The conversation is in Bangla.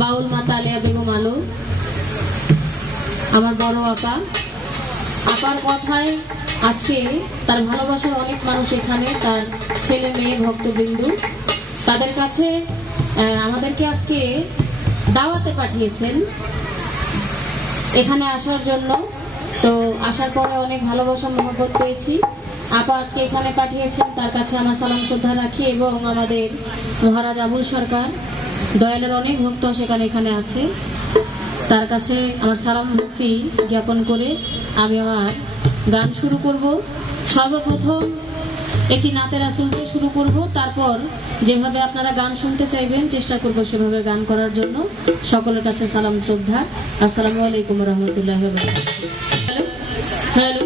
বাউল মাতা আলিয়া বেগম আলো, আমার বড় আপা। আপার কথায় আজকে তার ভালোবাসার অনেক মানুষ এখানে, তার ছেলে মেয়ে ভক্তবৃন্দ, তাদের কাছে আমাদেরকে আজকে দাওয়াতে পাঠিয়েছেন এখানে আসার জন্য। তো আসার পরে অনেক ভালোবাসা মহব্বত পেয়েছি। আপা আজকে এখানে পাঠিয়েছেন, তার কাছে আমার সালাম শ্রদ্ধা রাখি। এবং আমাদের মহারাজ আবুল সরকার দয়ালের অনেক ভক্ত সেখানে এখানে আছে, তার কাছে আমার সালাম ভক্তি জ্ঞাপন করে আমি আমার গান শুরু করব। সর্বপ্রথম একটি নাতে রাসূল দিয়ে শুরু করব, তারপর যেভাবে আপনারা গান শুনতে চাইবেন চেষ্টা করব সেভাবে গান করার জন্য। সকলের কাছে সালাম শ্রদ্ধা। আসসালামু আলাইকুম ওয়া রাহমাতুল্লাহি ওয়া বারাকাতুহু। Hello hello.